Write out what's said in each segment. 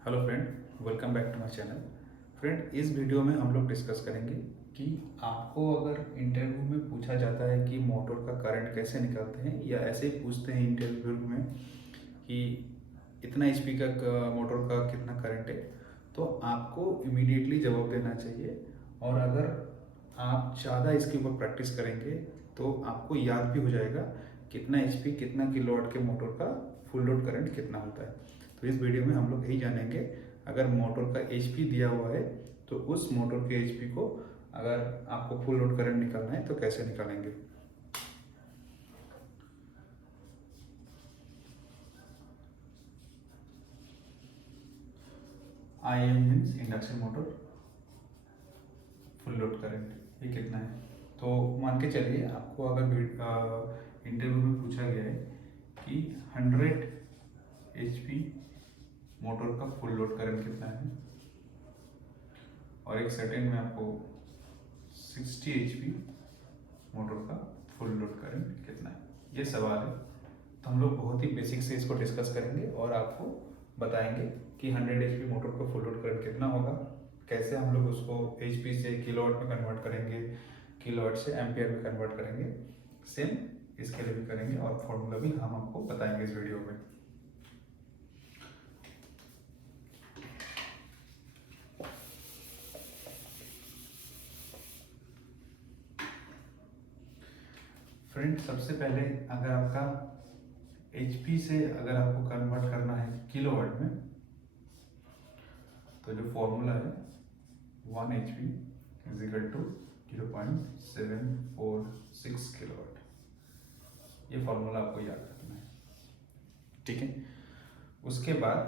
Hello friend, welcome back to my channel. Friend, इस video में हम लोग डिस्कस करेंगे कि आपको अगर इंटरव्यू में पूछा जाता है कि मोटर का करंट कैसे निकालते हैं, या ऐसे ही पूछते हैं इंटरव्यू में कि इतना एचपी का मोटर का कितना करंट है, तो आपको इमीडिएटली जवाब देना चाहिए। और अगर आप ज़्यादा इसके ऊपर प्रैक्टिस करेंगे तो आपको याद भी हो जाएगा कितना एचपी कितना किलोवाट के मोटर का फुल लोड करंट कितना होता है। तो इस वीडियो में हम लोग यही जानेंगे, अगर मोटर का एचपी दिया हुआ है तो उस मोटर के एचपी को अगर आपको फुल लोड करंट निकालना है तो कैसे निकालेंगे। I means induction motor full load current ये कितना है। तो मान के चलिए आपको अगर इंटरव्यू में पूछा गया है कि 100 एचपी मोटर का फुल लोड करंट कितना है, और एक सेकेंड में आपको 60 एचपी मोटर का फुल लोड करंट कितना है, ये सवाल है। तो हम लोग बहुत ही बेसिक से इसको डिस्कस करेंगे और आपको बताएंगे कि 100 एचपी मोटर का फुल लोड करंट कितना होगा, कैसे हम लोग उसको एचपी से किलोवाट में कन्वर्ट करेंगे, किलोवाट से एम्पियर में कन्वर्ट करेंगे। सेम इसके लिए भी करेंगे और फॉर्मूला भी हम आपको बताएंगे इस वीडियो में। फ्रेंड, सबसे पहले अगर आपका एचपी से अगर आपको कन्वर्ट करना है किलोवाट में, तो जो फॉर्मूला है 1 H P is equal to 0.746 kilowatt, ये फॉर्मूला आपको याद रखना है, ठीक है। उसके बाद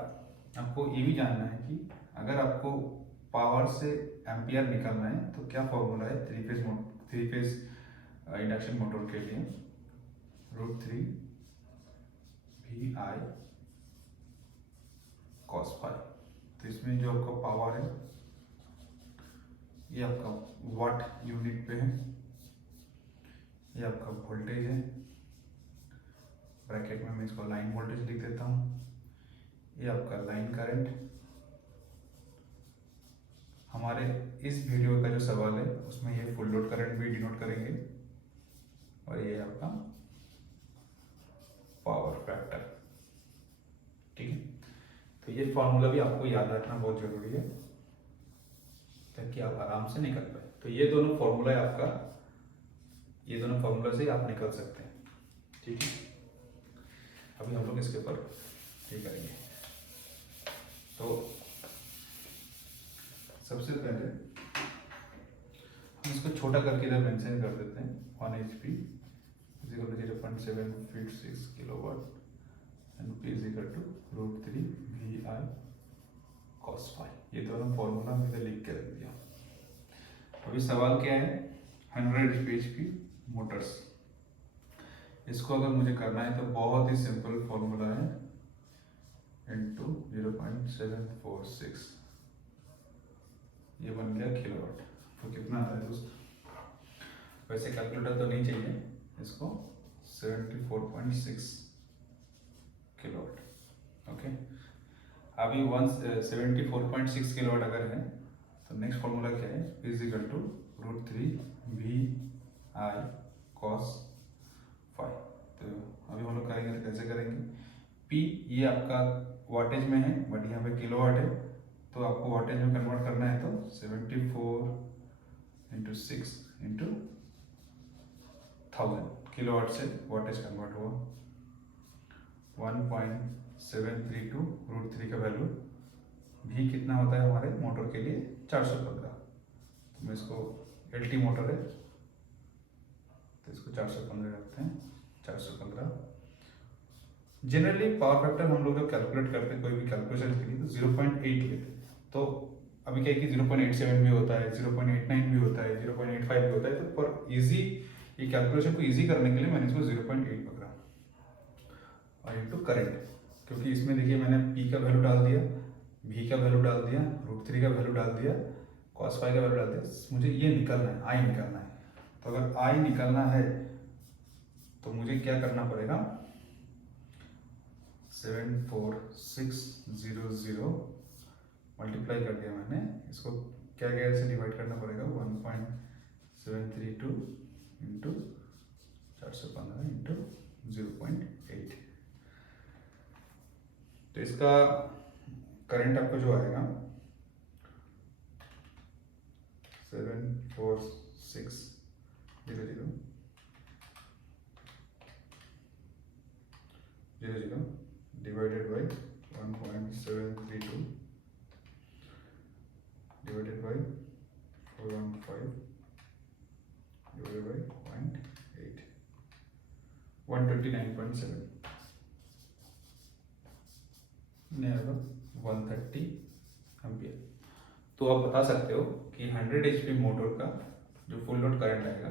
आपको ये भी जानना है कि अगर आपको पावर से एम्पियर निकालना है तो क्या फॉर्मूला है थ्री फेज इंडक्शन मोटर के लिए, √3 VI cos फाई। तो इसमें जो आपका पावर है ये आपका वाट यूनिट पे है, ये आपका वोल्टेज है, ब्रैकेट में मैं इसको लाइन वोल्टेज लिख देता हूँ, ये आपका लाइन करंट। हमारे इस वीडियो का जो सवाल है उसमें ये फुल लोड करंट भी डिनोट करेंगे, और ये आपका पावर फैक्टर, ठीक है। तो ये फॉर्मूला भी आपको याद रखना बहुत जरूरी है ताकि आप आराम से निकल पाए। तो ये दोनों फॉर्मूला है आपका, ये दोनों फॉर्मूला से आप निकल सकते हैं, ठीक है। अभी हम लोग इसके ऊपर ये करेंगे। तो सबसे पहले हम इसको छोटा करके इधर मेंशन कर देते हैं, 1 H P is equal to 0.756 kilowatt and P is equal to √3 VI cos phi. ये दोनों फॉर्मूला मैंने लिख के रख दिया। अभी सवाल क्या है, 100 एचपी मोटर्स, इसको अगर मुझे करना है तो बहुत ही सिंपल फॉर्मूला है, इनटू 0.746, ये बन गया किलोवाट। तो कितना आता है दोस्त, वैसे कैलकुलेटर तो नहीं चाहिए इसको, 74.6 किलोवाट, ओके। अभी 74.6 किलोवाट अगर है तो नेक्स्ट फॉर्मूला क्या है, is equal to √3 VI cos phi. तो अभी हम लोग करेंगे, कैसे करेंगे, P ये आपका वाटेज में है बट यहाँ पे किलोवाट है, तो आपको वाटेज में कन्वर्ट करना है तो 74 इंटू 6 इंटू 1000 किलोवाट से वाटेज कन्वर्ट हुआ, 1.732 √3 का वैल्यू। भी कितना होता है हमारे मोटर के लिए, 415। तो मैं इसको LT मोटर है तो इसको 415 रखते हैं, 415। जनरली पावर फैक्टर हम लोग जब कैलकुलेट करते हैं कोई भी कैलकुलेशन के लिए तो 0.8 लेते हैं। तो अभी क्या है कि 0.87 भी होता है, 0.89 भी होता है, 0.85 भी होता है। तो पर इजी ये कैलकुलेशन को इजी करने के लिए मैंने इसको 0.8 पकड़ा, और इनटू करंट, क्योंकि इसमें देखिए मैंने P का वैल्यू डाल दिया, V का वैल्यू डाल दिया, √3 का वैल्यू डाल दिया, cos फाई का वैल्यू डाल दिया। मुझे ये निकालना है, I निकालना है। तो अगर I निकालना है तो मुझे क्या करना पड़ेगा, 74600 मल्टीप्लाई कर दिया मैंने, इसको क्या क्या से डिवाइड करना पड़ेगा, 1.732 इंटू 415 इंटू 0.8। तो इसका करंट आपको जो आएगा 74600 divided by 1.732 divided by 415 divided by 0.8, 129.7 नहीं आएगा 130 एम्पियर। तो आप बता सकते हो कि 100 HP मोटर का जो फुल लोड करंट आएगा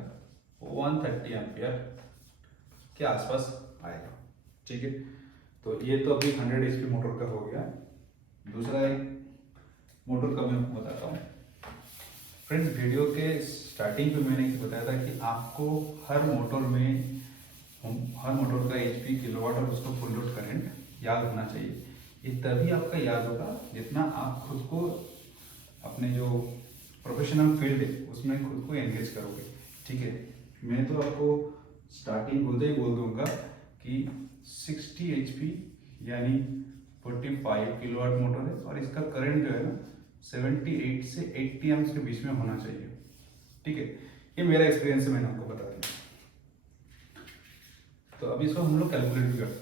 वो 130 एम्पियर के आसपास आएगा। ठीक है, तो ये तो अभी 100 HP मोटर का हो गया। दूसरा एक मोटर का मैं आपको बताता हूँ। फ्रेंड्स, वीडियो के स्टार्टिंग पे मैंने बताया था कि आपको हर मोटर का HP, किलोवाट और उसका फुल लोड करंट याद होना चाहिए। ये तभी आपका याद होगा जितना आप खुद को अपने जो प्रोफेशनल फील्ड है उसमें खुद को एंगेज करोगे। ठीक है, मैं तो आपको स्टार्टिंग होते ही बोल दूंगा कि 60 HP यानी 45 किलोवाट मोटर है और इसका करंट जो है ना 78 से 80 एम्स के बीच में होना चाहिए। ठीक है, ये मेरा एक्सपीरियंस है, मैंने आपको बता दिया। तो अभी इसको हम लोग कैलकुलेट भी करते हैं।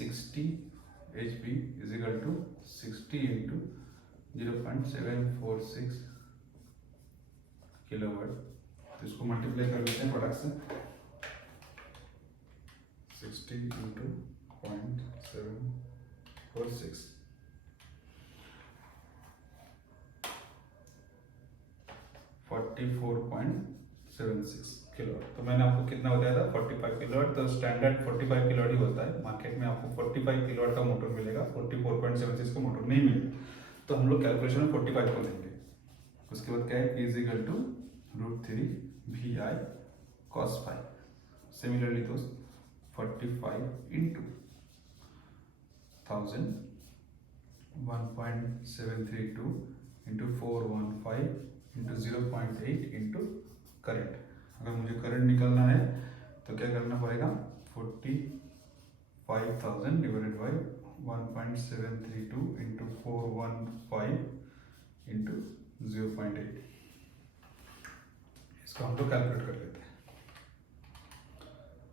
60 HP is equal to 60 into 0.746 kilowatt. तो इसको मल्टीप्लाई कर लेते हैं प्रोडक्ट से, 60 into 0.746 44.76 किलोवाट। तो मैंने आपको कितना बताया था 45 किलोवाट। तो स्टैंडर्ड 45 किलोवाट ही होता है, मार्केट में आपको 45 किलोवाट का मोटर मिलेगा, 44.76 का मोटर नहीं मिलेगा। तो हम लोग कैलकुलेशन में 45 को लेंगे। उसके बाद क्या है, P = √3 VI cos phi। Similarly दोस्त 45 into 1000 1.732 into 415 into 0.8 into current. अगर मुझे करंट निकालना है तो क्या करना पड़ेगा, 45,000 डिवाइडेड बाई 1.732 इंटू 415 इंटू 0.8। इसको हम लोग कैलकुलेट कर लेते हैं।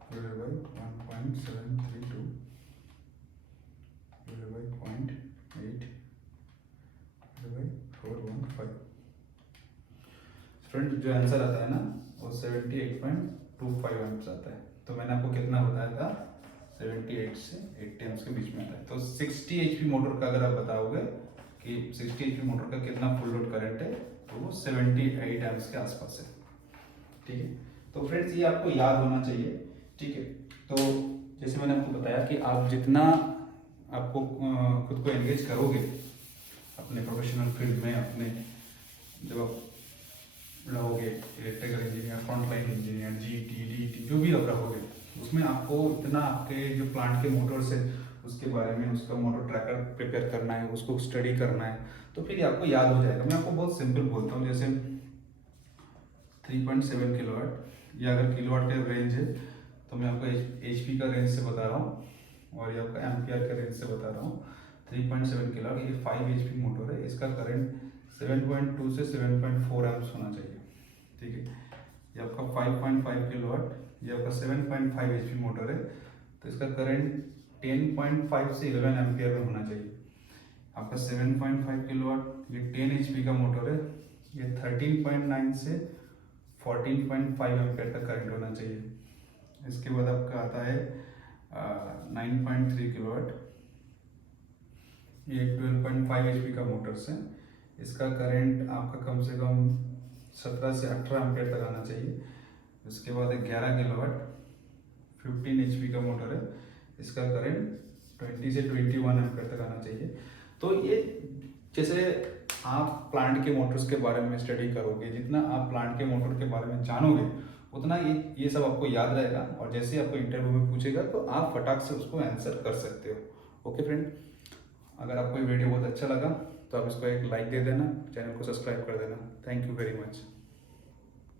Divided by 1.732 divided by 0.8 divided by 415। Friend, जो आंसर आता है ना वो 78.25 एम्प्स आता है। तो मैंने आपको कितना बताया था, 78 से 80 एम्प्स के बीच में आता है। तो 60 HP मोटर का अगर आप बताओगे कि 60 HP मोटर का कितना फुल लोड करंट है, तो वो 78 एम्प्स के आसपास है। ठीक है, तो फ्रेंड्स ये आपको याद होना चाहिए। ठीक है, तो जैसे मैंने आपको बताया कि आप जितना आपको खुद को एंगेज करोगे अपने प्रोफेशनल फील्ड में, अपने जब आप रहोगे electrical engineer, frontline engineer, GT DT जो भी आप रहोगे, उसमें आपको इतना आपके जो प्लांट के मोटर्स है उसके बारे में, उसका मोटर ट्रैकर प्रिपेयर करना है, उसको स्टडी करना है, तो फिर आपको याद हो जाएगा। मैं आपको बहुत सिंपल बोलता हूँ, जैसे 3.7 किलोवाट, या अगर किलोवाट का रेंज है तो मैं आपको HP का रेंज से बता रहा हूँ और ये आपका एम्पियर का रेंज से बता रहा हूँ। 3.7 किलोवाट, ये 5 HP मोटर है, इसका करंट 7.2 से 7.4 एम्प्स होना चाहिए। ठीक है, ये आपका 5.5 किलोवाट, ये आपका 7.5 HP मोटर है, तो इसका करंट 10.5 से 11 एम्पियर में होना चाहिए। आपका 7.5 किलोवाट, ये 10 HP का मोटर है, ये 13.9 से 14.5 एम्पियर तक करंट होना चाहिए। इसके बाद आपका आता है 9.3 किलोवाट, ये 12.5 HP का मोटर्स है, इसका करंट आपका कम से कम 17 से 18 एम्पियर तक आना चाहिए। उसके बाद 11 किलोवाट 15 HP का मोटर है, इसका करंट 20 से 21 एम्पियर तक आना चाहिए। तो ये जैसे आप प्लांट के मोटर्स के बारे में स्टडी करोगे, जितना आप प्लांट के मोटर के बारे में जानोगे उतना ये सब आपको याद रहेगा, और जैसे ही आपको इंटरव्यू में पूछेगा तो आप फटाक से उसको आंसर कर सकते हो। ओके फ्रेंड, अगर आपको ये वीडियो बहुत अच्छा लगा तो आप इसको एक लाइक दे देना, चैनल को सब्सक्राइब कर देना। Thank you very much.